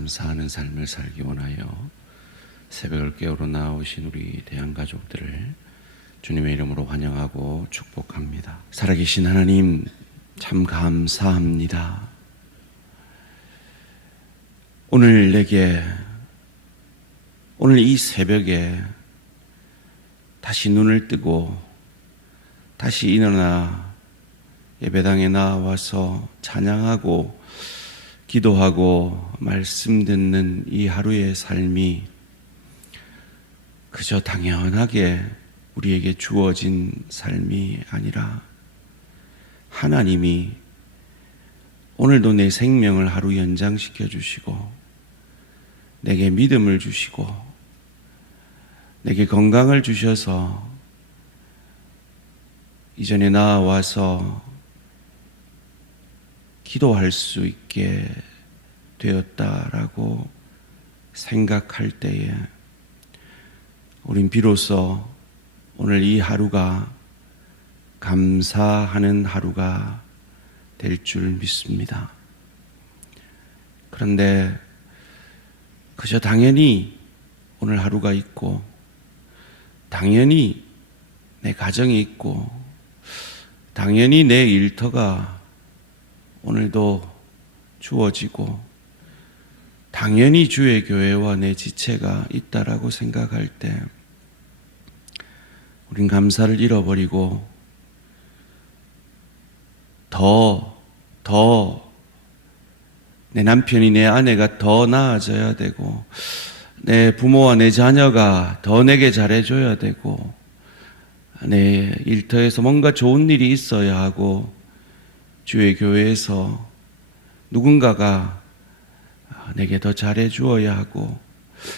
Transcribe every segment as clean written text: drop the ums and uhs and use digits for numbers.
감사하는 삶을 살기 원하여 새벽을 깨우러 나오신 우리 대한가족들을 주님의 이름으로 환영하고 축복합니다. 살아계신 하나님, 참 감사합니다. 오늘 이 새벽에 다시 눈을 뜨고 다시 일어나 예배당에 나와서 찬양하고 기도하고 말씀 듣는 이 하루의 삶이 그저 당연하게 우리에게 주어진 삶이 아니라 하나님이 오늘도 내 생명을 하루 연장시켜 주시고 내게 믿음을 주시고 내게 건강을 주셔서 이전에 나와서 기도할 수 있게 되었다라고 생각할 때에 우린 비로소 오늘 이 하루가 감사하는 하루가 될 줄 믿습니다. 그런데 그저 당연히 오늘 하루가 있고 당연히 내 가정이 있고 당연히 내 일터가 오늘도 주어지고 당연히 주의 교회와 내 지체가 있다라고 생각할 때 우린 감사를 잃어버리고 내 남편이 내 아내가 더 나아져야 되고 내 부모와 내 자녀가 더 내게 잘해줘야 되고 내 일터에서 뭔가 좋은 일이 있어야 하고 주의 교회에서 누군가가 내게 더 잘해 주어야 하고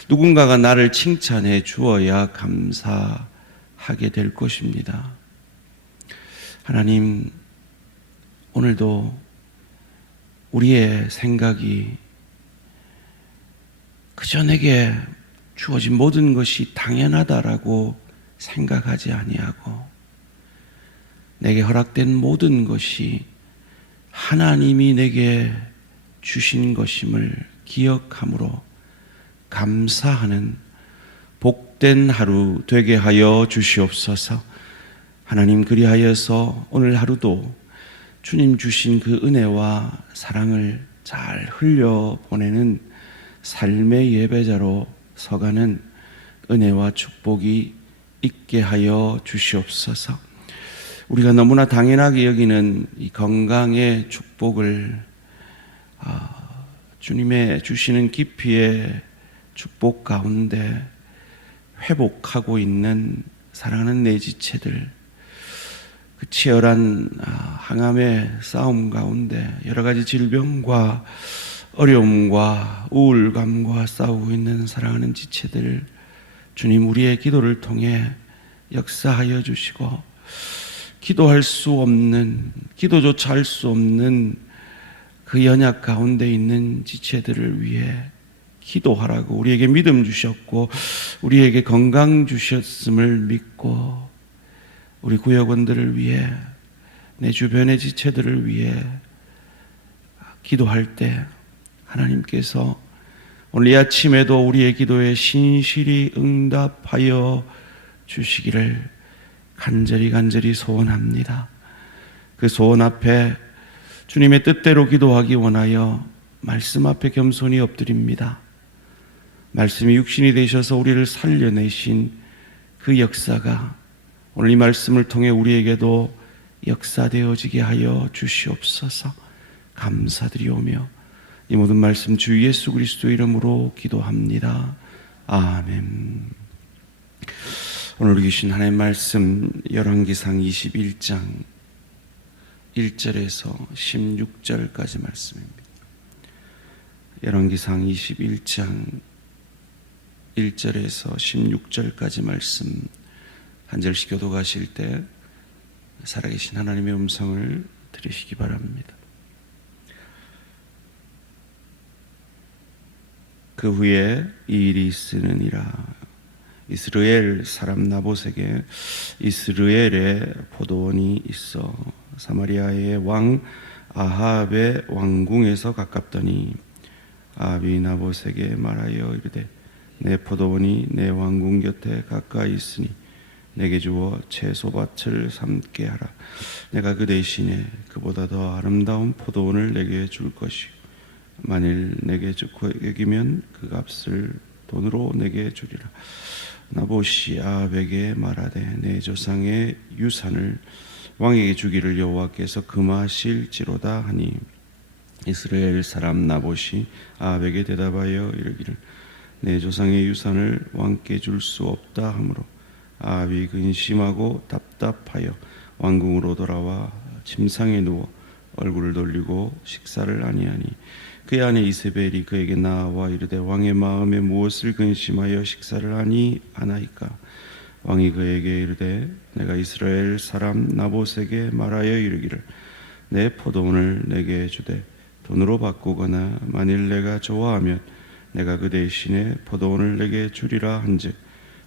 누군가가 나를 칭찬해 주어야 감사하게 될 것입니다. 하나님, 오늘도 우리의 생각이 그저 내게 주어진 모든 것이 당연하다라고 생각하지 아니하고 내게 허락된 모든 것이 하나님이 내게 주신 것임을 기억함으로 감사하는 복된 하루 되게 하여 주시옵소서. 하나님, 그리하여서 오늘 하루도 주님 주신 그 은혜와 사랑을 잘 흘려보내는 삶의 예배자로 서가는 은혜와 축복이 있게 하여 주시옵소서. 우리가 너무나 당연하게 여기는 이 건강의 축복을 주님의 주시는 깊이의 축복 가운데 회복하고 있는 사랑하는 내 지체들, 그 치열한 항암의 싸움 가운데 여러 가지 질병과 어려움과 우울감과 싸우고 있는 사랑하는 지체들, 주님 우리의 기도를 통해 역사하여 주시고 기도할 수 없는, 기도조차 할 수 없는 그 연약 가운데 있는 지체들을 위해 기도하라고 우리에게 믿음 주셨고 우리에게 건강 주셨음을 믿고 우리 구역원들을 위해 내 주변의 지체들을 위해 기도할 때 하나님께서 오늘 이 아침에도 우리의 기도에 신실히 응답하여 주시기를 간절히 소원합니다. 그 소원 앞에 주님의 뜻대로 기도하기 원하여 말씀 앞에 겸손히 엎드립니다. 말씀이 육신이 되셔서 우리를 살려내신 그 역사가 오늘 이 말씀을 통해 우리에게도 역사되어지게 하여 주시옵소서. 감사드리오며 이 모든 말씀 주 예수 그리스도 이름으로 기도합니다. 아멘. 오늘 주신 하나님의 말씀 열왕기상 21장 1절에서 16절까지 말씀입니다. 열왕기상 21장 1절에서 16절까지 말씀 한 절씩 교독하실 때 살아계신 하나님의 음성을 들으시기 바랍니다. 그 후에 이 일이 있으느니라. 이스라엘 사람 나봇에게 이스라엘의 포도원이 있어 사마리아의 왕 아합의 왕궁에서 가깝더니 아합이 나봇에게 말하여 이르되 내 포도원이 내 왕궁 곁에 가까이 있으니 내게 주어 채소밭을 삼게 하라. 내가 그 대신에 그보다 더 아름다운 포도원을 내게 줄 것이요 만일 내게 여기면 그 값을 돈으로 내게 주리라. 나봇이 아합에게 말하되 내 조상의 유산을 왕에게 주기를 여호와께서 금하실지로다 하니 이스라엘 사람 나봇이 아합에게 대답하여 이르기를 내 조상의 유산을 왕께 줄 수 없다 하므로 아합이 근심하고 답답하여 왕궁으로 돌아와 침상에 누워 얼굴을 돌리고 식사를 아니하니 그의 아내 이세벨이 그에게 나와 이르되 왕의 마음에 무엇을 근심하여 식사를 아니하나이까. 왕이 그에게 이르되 내가 이스라엘 사람 나봇에게 말하여 이르기를 내 포도원을 내게 주되 돈으로 바꾸거나 만일 내가 좋아하면 내가 그 대신에 포도원을 내게 주리라 한즉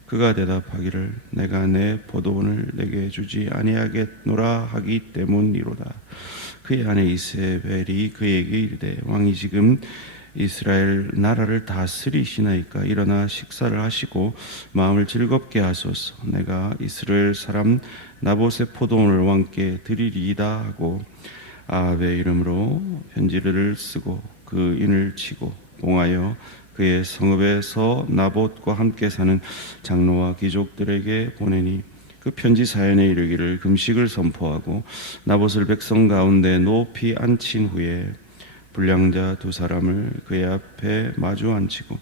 그가 대답하기를 내가 내 포도원을 내게 주지 아니하겠노라 하기 때문이로다. 그의 아내 이세벨이 그에게 이르되 왕이 지금 이스라엘 나라를 다스리시나이까. 일어나 식사를 하시고 마음을 즐겁게 하소서. 내가 이스라엘 사람 나봇의 포도원을 왕께 드리리이다 하고 아합의 이름으로 편지를 쓰고 그 인을 치고 봉하여 그의 성읍에서 나봇과 함께 사는 장로와 귀족들에게 보내니 그 편지 사연에 이르기를 금식을 선포하고 나봇을 백성 가운데 높이 앉힌 후에 불량자 두 사람을 그의 앞에 마주 앉히고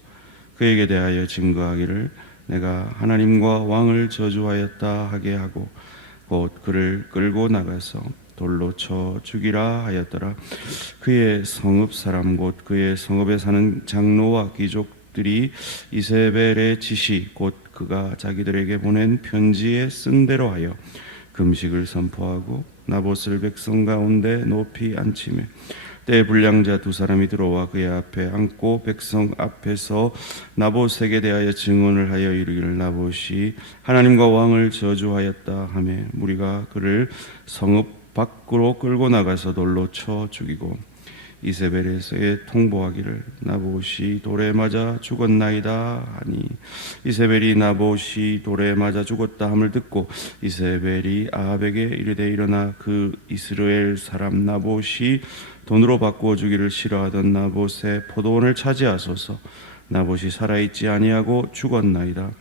그에게 대하여 증거하기를 내가 하나님과 왕을 저주하였다 하게 하고 곧 그를 끌고 나가서 돌로 쳐 죽이라 하였더라. 그의 성읍 사람 곧 그의 성읍에 사는 장로와 귀족들이 이세벨의 지시 곧 그가 자기들에게 보낸 편지에 쓴 대로 하여 금식을 선포하고 나봇을 백성 가운데 높이 앉히매 때에 불량자 두 사람이 들어와 그의 앞에 앉고 백성 앞에서 나봇에게 대하여 증언을 하여 이르기를 나봇이 하나님과 왕을 저주하였다 하며 무리가 그를 성읍 밖으로 끌고 나가서 돌로 쳐 죽이고 이세벨에게 통보하기를 나봇이 돌에 맞아 죽었나이다 하니 이세벨이 나봇이 돌에 맞아 죽었다 함을 듣고 이세벨이 아합에게 이르되 일어나 그 이스라엘 사람 나봇이 돈으로 바꾸어 주기를 싫어하던 나봇의 포도원을 차지하소서. 나봇이 살아있지 아니하고 죽었나이다.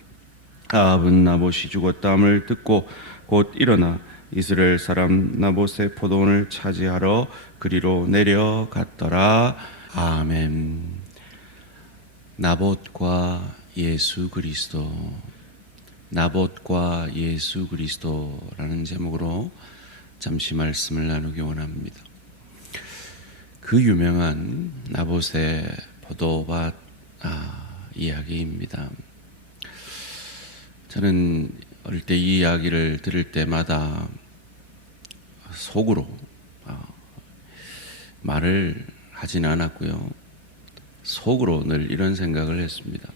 아합은 나봇이 죽었다 함을 듣고 곧 일어나 이스라엘 사람 나봇의 포도원을 차지하러 그리로 내려갔더라. 아멘. 나봇과 예수 그리스도, 나봇과 예수 그리스도라는 제목으로 잠시 말씀을 나누기 원합니다. 그 유명한 나봇의 포도밭 이야기입니다. 저는 어릴 때 이 이야기를 들을 때마다 속으로 말을 하진 않았고요. 속으로 늘 이런 생각을 했습니다.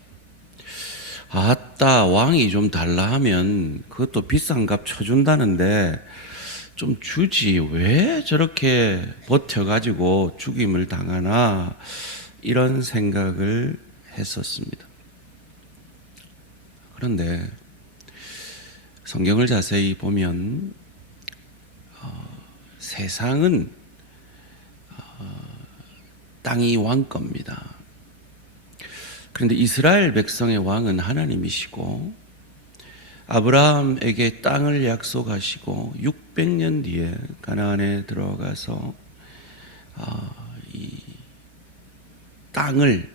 아따, 왕이 좀 달라 하면 그것도 비싼 값 쳐준다는데 좀 주지 왜 저렇게 버텨가지고 죽임을 당하나, 이런 생각을 했었습니다. 그런데 성경을 자세히 보면 세상은 땅이 왕 겁니다. 그런데 이스라엘 백성의 왕은 하나님이시고 아브라함에게 땅을 약속하시고 600년 뒤에 가나안에 들어가서 이 땅을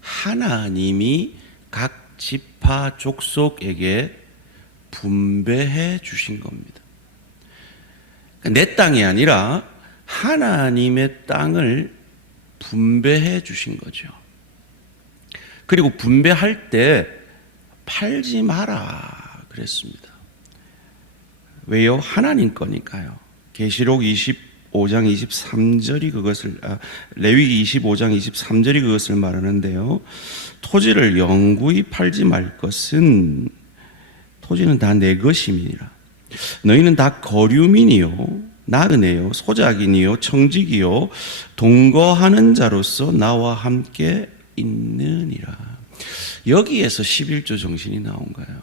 하나님이 각 지파 족속에게 분배해 주신 겁니다. 내 땅이 아니라 하나님의 땅을 분배해 주신 거죠. 그리고 분배할 때 팔지 마라 그랬습니다. 왜요? 하나님 거니까요. 계시록 25장 23절이 그것을 레위기 25장 23절이 그것을 말하는데요. 토지를 영구히 팔지 말 것은 토지는 다 내 것임이니라. 너희는 다 거류민이요 나그네요 소작인이요 청직이요 동거하는 자로서 나와 함께 있느니라. 여기에서 11조 정신이 나온 거예요.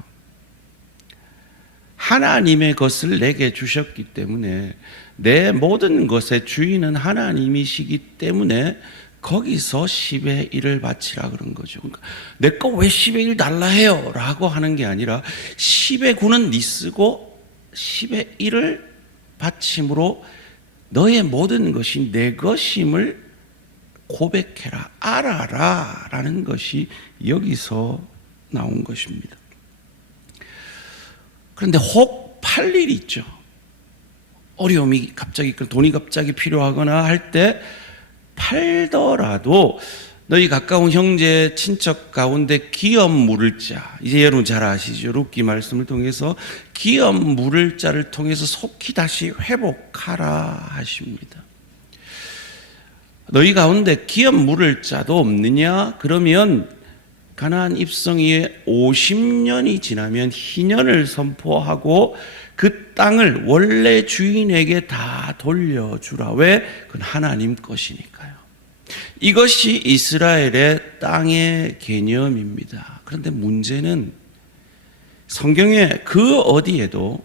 하나님의 것을 내게 주셨기 때문에 내 모든 것의 주인은 하나님이시기 때문에 거기서 10의 1을 바치라 그런 거죠. 그러니까 내 거 왜 10의 1 달라 해요? 라고 하는 게 아니라 10의 9는 네 쓰고 10의 1을 바침으로 너의 모든 것이 내 것임을 고백해라, 알아라 라는 것이 여기서 나온 것입니다. 그런데 혹 팔 일이 있죠. 어려움이 갑자기, 돈이 갑자기 필요하거나 할 때 팔더라도 너희 가까운 형제 친척 가운데 기업 물을 자, 이제 여러분 잘 아시죠? 룻기 말씀을 통해서 기업 물을 자를 통해서 속히 다시 회복하라 하십니다. 너희 가운데 기업 물을 자도 없느냐? 그러면 가나안 입성 이후에 50년이 지나면 희년을 선포하고 그 땅을 원래 주인에게 다 돌려주라. 왜? 그건 하나님 것이니까요. 이것이 이스라엘의 땅의 개념입니다. 그런데 문제는 성경에 그 어디에도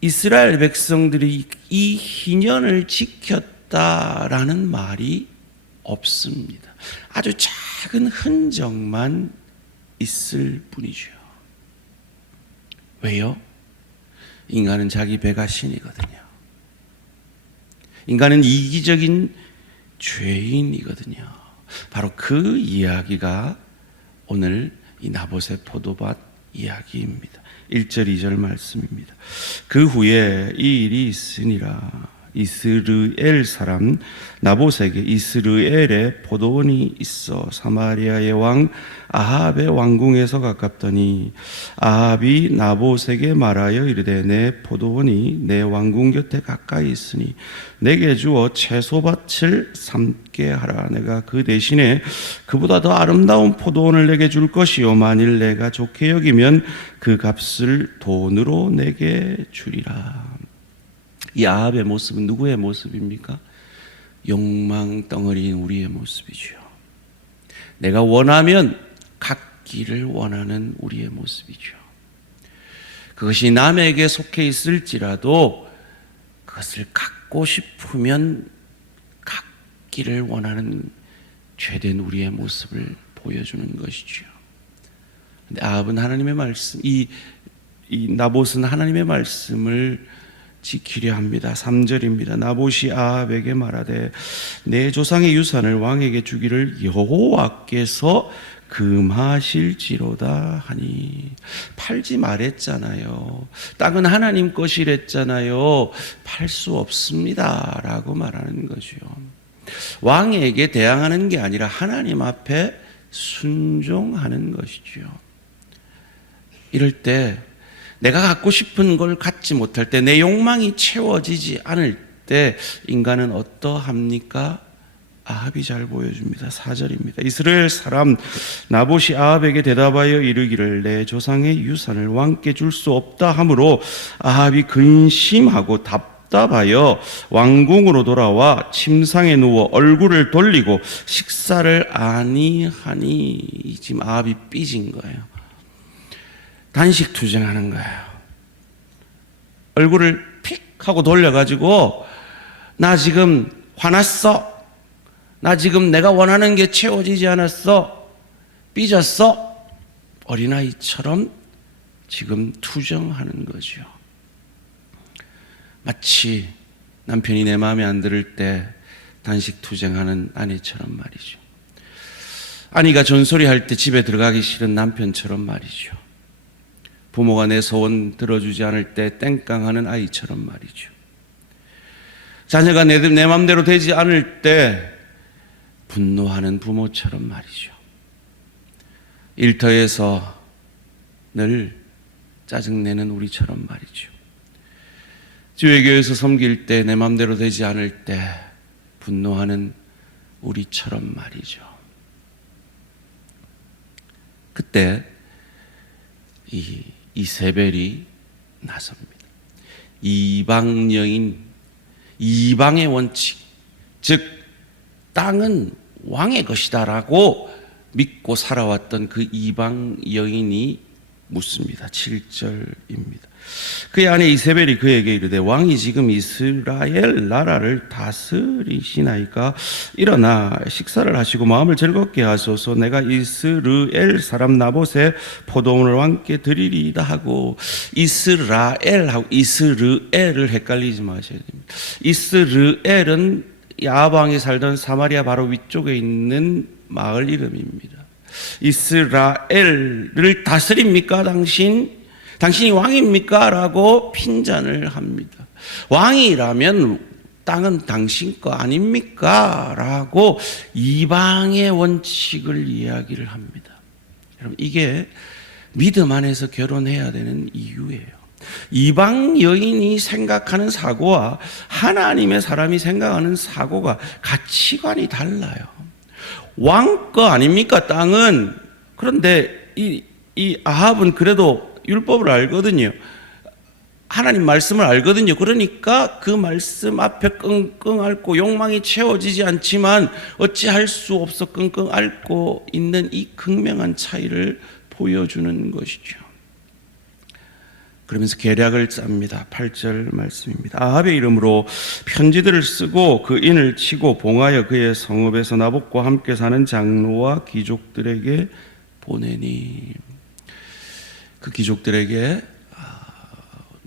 이스라엘 백성들이 이 희년을 지켰다라는 말이 없습니다. 아주 작은 흔적만 있을 뿐이죠. 왜요? 인간은 자기 배가 신이거든요. 인간은 이기적인 죄인이거든요. 바로 그 이야기가 오늘 이 나봇의 포도밭 이야기입니다. 1절 2절 말씀입니다. 그 후에 이 일이 있으니라. 이스르엘 사람 나봇에게 이스르엘의 포도원이 있어 사마리아의 왕 아합의 왕궁에서 가깝더니 아합이 나봇에게 말하여 이르되 내 포도원이 내 왕궁 곁에 가까이 있으니 내게 주어 채소밭을 삼게 하라. 내가 그 대신에 그보다 더 아름다운 포도원을 내게 줄 것이요 만일 내가 좋게 여기면 그 값을 돈으로 내게 주리라. 이 아합의 모습은 누구의 모습입니까? 욕망 덩어리인 우리의 모습이죠. 내가 원하면 갖기를 원하는 우리의 모습이죠. 그것이 남에게 속해 있을지라도 그것을 갖고 싶으면 갖기를 원하는 죄된 우리의 모습을 보여주는 것이죠. 근데 아합은 하나님의 말씀, 이 나봇은 하나님의 말씀을 지키려 합니다. 3절입니다. 나봇이 아합에게 말하되 내 조상의 유산을 왕에게 주기를 여호와께서 금하실지로다 하니. 팔지 말했잖아요. 땅은 하나님 것이랬잖아요. 팔 수 없습니다 라고 말하는 거죠. 왕에게 대항하는 게 아니라 하나님 앞에 순종하는 것이죠. 이럴 때 내가 갖고 싶은 걸 갖지 못할 때, 내 욕망이 채워지지 않을 때 인간은 어떠합니까? 아합이 잘 보여줍니다. 4절입니다. 이스라엘 사람 나봇이 아합에게 대답하여 이르기를 내 조상의 유산을 왕께 줄 수 없다 하므로 아합이 근심하고 답답하여 왕궁으로 돌아와 침상에 누워 얼굴을 돌리고 식사를 아니하니. 지금 아합이 삐진 거예요. 단식 투쟁하는 거예요. 얼굴을 픽 하고 돌려가지고 나 지금 화났어. 나 지금 내가 원하는 게 채워지지 않았어. 삐졌어. 어린아이처럼 지금 투정하는 거죠. 마치 남편이 내 마음에 안 들을 때 단식 투쟁하는 아내처럼 말이죠. 아내가 존소리할 때 집에 들어가기 싫은 남편처럼 말이죠. 부모가 내 소원 들어주지 않을 때 땡깡하는 아이처럼 말이죠. 자녀가 내 맘대로 되지 않을 때 분노하는 부모처럼 말이죠. 일터에서 늘 짜증내는 우리처럼 말이죠. 교회에서 섬길 때 내 맘대로 되지 않을 때 분노하는 우리처럼 말이죠. 그때 이세벨이 나섭니다. 이방 여인, 이방의 원칙, 즉 땅은 왕의 것이다라고 믿고 살아왔던 그 이방 여인이 묻습니다. 7절입니다. 그의 아내 이세벨이 그에게 이르되 왕이 지금 이스라엘 나라를 다스리시나이까 일어나 식사를 하시고 마음을 즐겁게 하소서. 내가 이스르엘 사람 나봇의 포도원을 왕께 드리리이다 하고, 이스라엘하고 이스르엘을 헷갈리지 마셔야 됩니다. 이스르엘은 야방에 살던 사마리아 바로 위쪽에 있는 마을 이름입니다. 이스라엘을 다스립니까 당신이 왕입니까? 라고 핀잔을 합니다. 왕이라면 땅은 당신 거 아닙니까? 라고 이방의 원칙을 이야기를 합니다. 여러분, 이게 믿음 안에서 결혼해야 되는 이유예요. 이방 여인이 생각하는 사고와 하나님의 사람이 생각하는 사고가, 가치관이 달라요. 왕 거 아닙니까 땅은? 그런데 이 아합은 그래도 율법을 알거든요. 하나님 말씀을 알거든요. 그러니까 그 말씀 앞에 끙끙 앓고, 욕망이 채워지지 않지만 어찌할 수 없어 끙끙 앓고 있는 이 극명한 차이를 보여주는 것이죠. 그러면서 계략을 짭니다. 8절 말씀입니다. 아합의 이름으로 편지들을 쓰고 그 인을 치고 봉하여 그의 성읍에서 나봇과 함께 사는 장로와 귀족들에게 보내니, 그 귀족들에게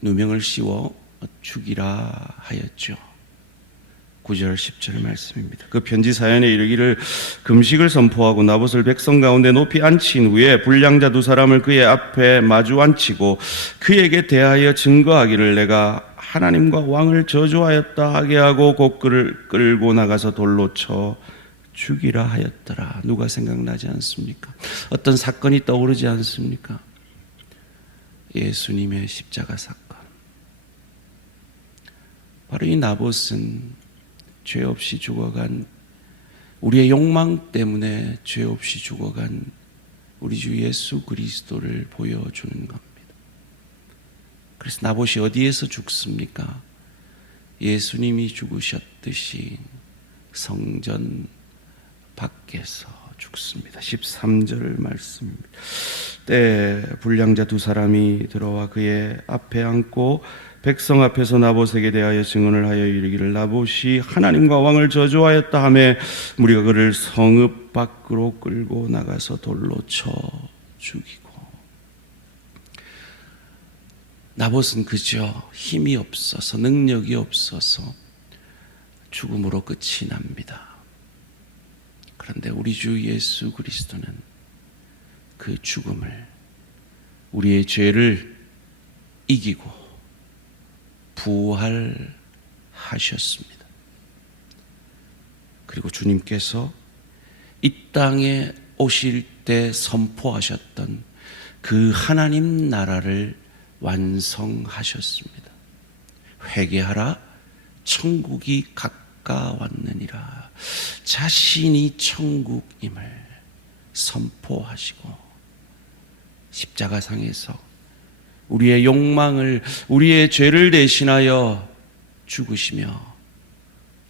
누명을 씌워 죽이라 하였죠. 9절 10절 말씀입니다. 그 편지 사연에 이르기를 금식을 선포하고 나봇을 백성 가운데 높이 앉힌 후에 불량자 두 사람을 그의 앞에 마주 앉히고 그에게 대하여 증거하기를 내가 하나님과 왕을 저주하였다 하게 하고 곧 그를 끌고 나가서 돌로 쳐 죽이라 하였더라. 누가 생각나지 않습니까? 어떤 사건이 떠오르지 않습니까? 예수님의 십자가 사건. 바로 이 나봇은 죄 없이 죽어간, 우리의 욕망 때문에 죄 없이 죽어간 우리 주 예수 그리스도를 보여주는 겁니다. 그래서 나봇이 어디에서 죽습니까? 예수님이 죽으셨듯이 성전 밖에서 죽습니다. 13절 말씀입니다. 때 불량자 두 사람이 들어와 그의 앞에 앉고 백성 앞에서 나봇에게 대하여 증언을 하여 이르기를 나봇이 하나님과 왕을 저주하였다 하매 무리가 그를 성읍 밖으로 끌고 나가서 돌로 쳐 죽이고. 나봇은 그저 힘이 없어서, 능력이 없어서 죽음으로 끝이 납니다. 그런데 우리 주 예수 그리스도는 그 죽음을, 우리의 죄를 이기고 부활하셨습니다. 그리고 주님께서 이 땅에 오실 때 선포하셨던 그 하나님 나라를 완성하셨습니다. 회개하라, 천국이 가까웠느니라. 자신이 천국임을 선포하시고 십자가상에서 우리의 욕망을, 우리의 죄를 대신하여 죽으시며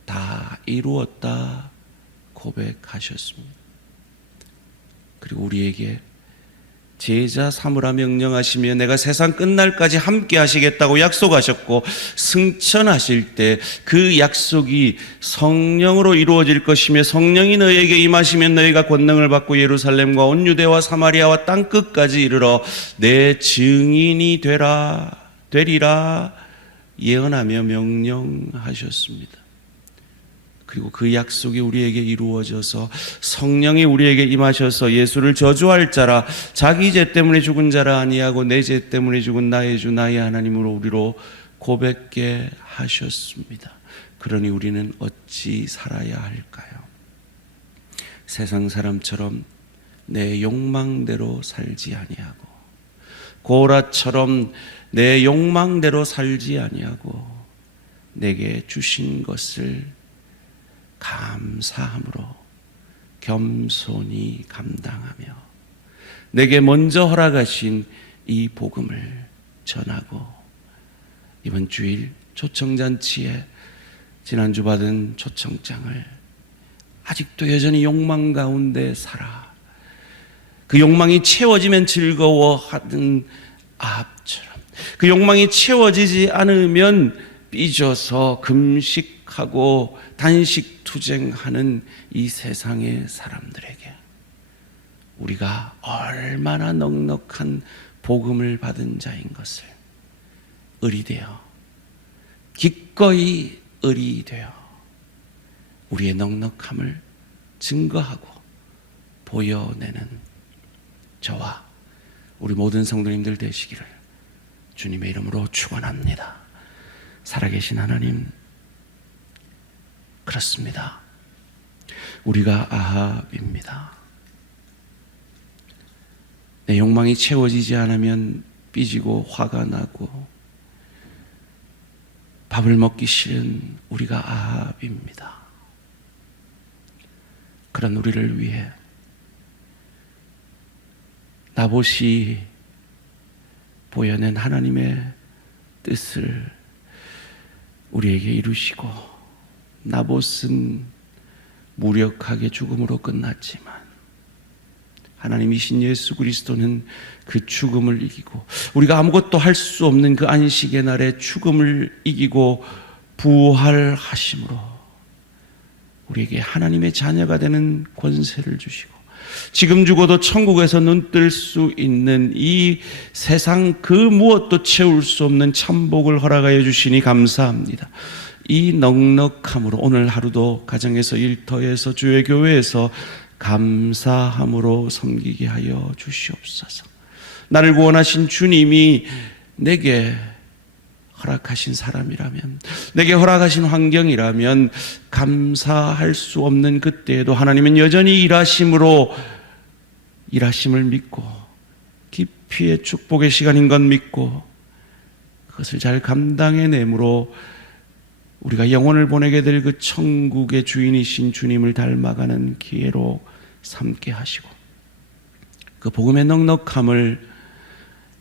다 이루었다 고백하셨습니다. 그리고 우리에게 제자 삼으라 명령하시며 내가 세상 끝날까지 함께 하시겠다고 약속하셨고, 승천하실 때 그 약속이 성령으로 이루어질 것이며 성령이 너희에게 임하시면 너희가 권능을 받고 예루살렘과 온 유대와 사마리아와 땅 끝까지 이르러 내 증인이 되리라 예언하며 명령하셨습니다. 그리고 그 약속이 우리에게 이루어져서 성령이 우리에게 임하셔서 예수를 저주할 자라, 자기 죄 때문에 죽은 자라 아니하고 내 죄 때문에 죽은 나의 주 나의 하나님으로 우리로 고백게 하셨습니다. 그러니 우리는 어찌 살아야 할까요? 세상 사람처럼 내 욕망대로 살지 아니하고, 고라처럼 내 욕망대로 살지 아니하고, 내게 주신 것을 감사함으로 겸손히 감당하며 내게 먼저 허락하신 이 복음을 전하고, 이번 주일 초청잔치에 지난주 받은 초청장을 아직도 여전히 욕망 가운데 살아 그 욕망이 채워지면 즐거워하는 아합처럼 그 욕망이 채워지지 않으면 삐져서 금식하고 단식투쟁하는 이 세상의 사람들에게 우리가 얼마나 넉넉한 복음을 받은 자인 것을 의리되어 기꺼이 의리되어 우리의 넉넉함을 증거하고 보여내는 저와 우리 모든 성도님들 되시기를 주님의 이름으로 축원합니다. 살아계신 하나님, 그렇습니다. 우리가 아합입니다. 내 욕망이 채워지지 않으면 삐지고 화가 나고 밥을 먹기 싫은 우리가 아합입니다. 그런 우리를 위해 나봇이 보여낸 하나님의 뜻을 우리에게 이루시고 나봇은 무력하게 죽음으로 끝났지만 하나님이신 예수 그리스도는 그 죽음을 이기고 우리가 아무것도 할 수 없는 그 안식의 날에 죽음을 이기고 부활하심으로 우리에게 하나님의 자녀가 되는 권세를 주시고 지금 죽어도 천국에서 눈뜰 수 있는 이 세상 그 무엇도 채울 수 없는 참복을 허락하여 주시니 감사합니다. 이 넉넉함으로 오늘 하루도 가정에서 일터에서 주의 교회에서 감사함으로 섬기게 하여 주시옵소서. 나를 구원하신 주님이 내게 허락하신 사람이라면, 내게 허락하신 환경이라면 감사할 수 없는 그때에도 하나님은 여전히 일하심을 믿고 깊이의 축복의 시간인 것 믿고 그것을 잘 감당해내므로 우리가 영혼을 보내게 될 그 천국의 주인이신 주님을 닮아가는 기회로 삼게 하시고 그 복음의 넉넉함을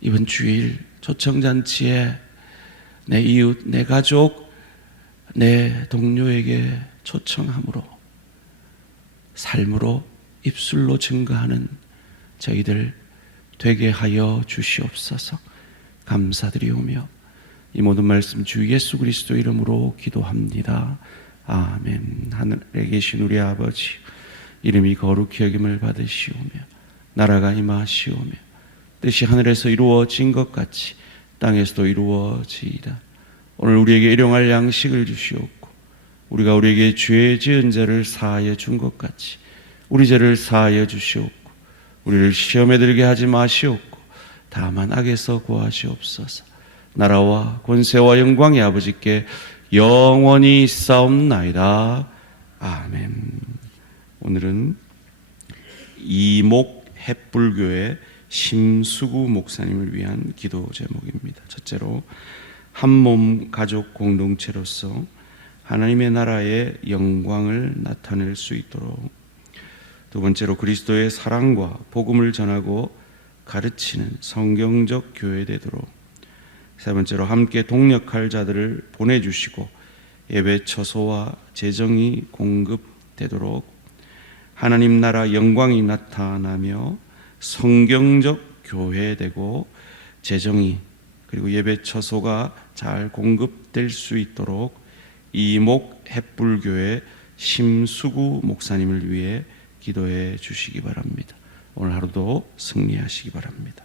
이번 주일 초청잔치에 내 이웃, 내 가족, 내 동료에게 초청함으로 삶으로 입술로 증거하는 저희들 되게 하여 주시옵소서. 감사드리오며 이 모든 말씀 주 예수 그리스도 이름으로 기도합니다. 아멘. 하늘에 계신 우리 아버지, 이름이 거룩히 여김을 받으시오며 나라가 임하시오며 뜻이 하늘에서 이루어진 것 같이 땅에서도 이루어지이다. 오늘 우리에게 일용할 양식을 주시옵고 우리가 우리에게 죄 지은 자를 사하여 준 것 같이 우리 죄를 사하여 주시옵고 우리를 시험에 들게 하지 마시옵고 다만 악에서 구하시옵소서. 나라와 권세와 영광의 아버지께 영원히 싸움나이다. 아멘. 오늘은 이목 햇불교회 심수구 목사님을 위한 기도 제목입니다. 첫째로 한몸 가족 공동체로서 하나님의 나라의 영광을 나타낼 수 있도록, 두 번째로 그리스도의 사랑과 복음을 전하고 가르치는 성경적 교회 되도록, 세 번째로 함께 동역할 자들을 보내주시고 예배 처소와 재정이 공급되도록 하나님 나라 영광이 나타나며 성경적 교회 되고 재정이 그리고 예배 처소가 잘 공급될 수 있도록 이목 햇불교회 심수구 목사님을 위해 기도해 주시기 바랍니다. 오늘 하루도 승리하시기 바랍니다.